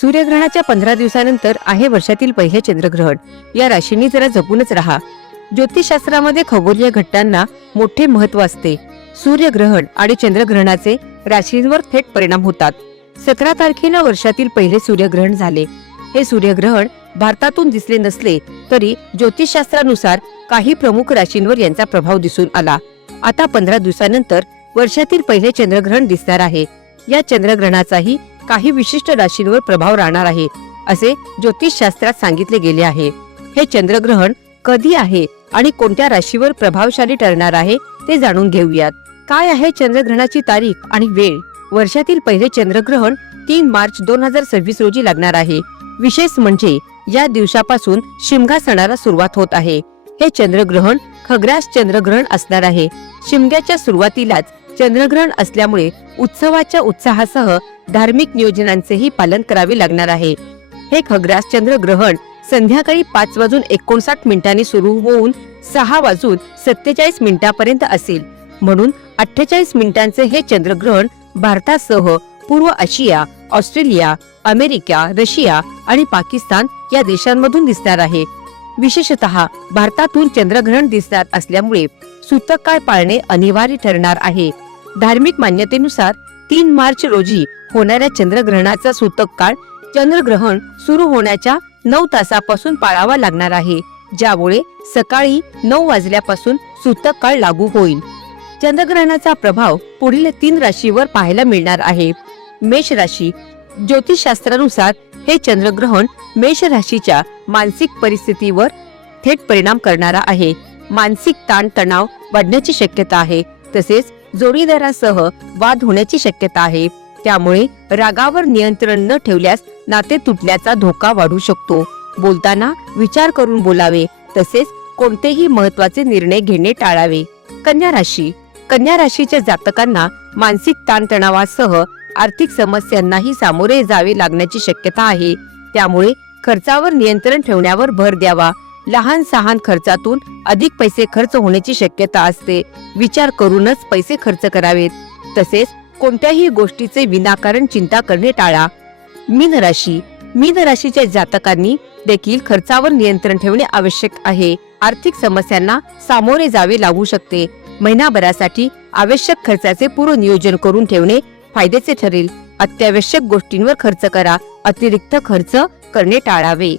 सूर्यग्रहणाच्या 15 दिवसानंतर आहे वर्षातील पहिले चंद्रग्रहण। या राशींनी जरा जपूनच राहा। ज्योतिषशास्त्रामध्ये खगोलीय घटनांना मोठे महत्त्व असते। सूर्यग्रहण आणि चंद्रग्रहणाचे राशींवर थेट परिणाम होतात। 17 तारखेला वर्षातील पहिले सूर्यग्रहण झाले। हे सूर्यग्रहण भारतातून दिसले नसले तरी ज्योतिषशास्त्रानुसार काही प्रमुख राशींवर यांचा प्रभाव दिसून आला। आता 15 दिवसानंतर वर्षातील पहिले चंद्रग्रहण दिसणार आहे। या चंद्रग्रहणाचाही काही विशिष्ट राशींवर प्रभाव राहणार आहे असे ज्योतिषशास्त्रात सांगितले गेले आहे। हे चंद्रग्रहण कधी आहे आणि कोणत्या राशीवर प्रभावशाली ठरणार आहे ते जाणून घेऊयात। काय आहे चंद्रग्रहणाची तारीख आणि वेळ? वर्षातील पहिले चंद्रग्रहण 3 मार्च 2026 रोजी लागणार आहे। विशेष म्हणजे या दिवसापासून शिमगा सणाला सुरुवात होत आहे। हे चंद्रग्रहण खग्रास चंद्रग्रहण असणार आहे। शिमग्याच्या सुरुवातीलाच चंद्रग्रहण असल्यामुळे उत्सवाच्या उत्साहासह धार्मिक नियोजनांचेही पालन करावे लागणार आहे। हे खग्रास चंद्रग्रहण संध्याकाळी 5:59 सुरू होऊन 6:47 असेल। म्हणून 48 मिनिटांचे हे चंद्रग्रहण भारतासह पूर्व आशिया, ऑस्ट्रेलिया, अमेरिका, रशिया आणि पाकिस्तान या देशांमधून दिसणार आहे। विशेषतः भारतातून चंद्रग्रहण दिसणार असल्यामुळे सूतक काळ पाळणे अनिवार्य ठरणार आहे। धार्मिक मान्यतेनुसार 3 मार्च रोजी होणाऱ्या चंद्रग्रहणाचा सूतक काळ चंद्रग्रहण सुरू होण्याच्या 9 तासापासून पाळावा लागणार आहे, ज्यामुळे सकाळी 9 वाजल्यापासून सूतक काळ लागू होईल। चंद्रग्रहणाचा प्रभाव पुढील 3 राशीवर पाहायला मिळणार आहे। मेष राशी। ज्योतिषशास्त्रानुसार हे चंद्रग्रहण मेष राशीच्या मानसिक परिस्थितीवर थेट परिणाम करणारा आहे। मानसिक ताण तणाव वाढण्याची शक्यता आहे, तसेच जोडीदारासह वाद होण्याची शक्यता आहे। त्यामुळे रागावर नियंत्रण न ठेवल्यास नाते तुटण्याचा धोका वाढू शकतो। बोलताना विचार करून बोलावे, तसेच कोणतेही महत्त्वाचे निर्णय घेणे टाळावे। कन्या राशी। कन्या राशीच्या जातकांना मानसिक ताणतणावासह आर्थिक समस्यांनाही सामोरे जावे लागण्याची शक्यता आहे। त्यामुळे खर्चावर नियंत्रण ठेवण्यावर भर द्यावा। लहान सहान खर्चातून अधिक पैसे खर्च होण्याची शक्यता असते। विचार करूनच पैसे खर्च करावेत, तसेच कोणत्याही गोष्टीचे विनाकारण चिंता करणे टाळा। मीन राशी। मीन राशीच्या जातकांनी देखील खर्चावर नियंत्रण ठेवणे आवश्यक आहे। आर्थिक समस्यांना सामोरे जावे लागू शकते। महिनाभरासाठी आवश्यक खर्चाचे पूर्व नियोजन करून ठेवणे फायद्याचे ठरेल। अत्यावश्यक गोष्टींवर खर्च करा, अतिरिक्त खर्च करणे टाळावे।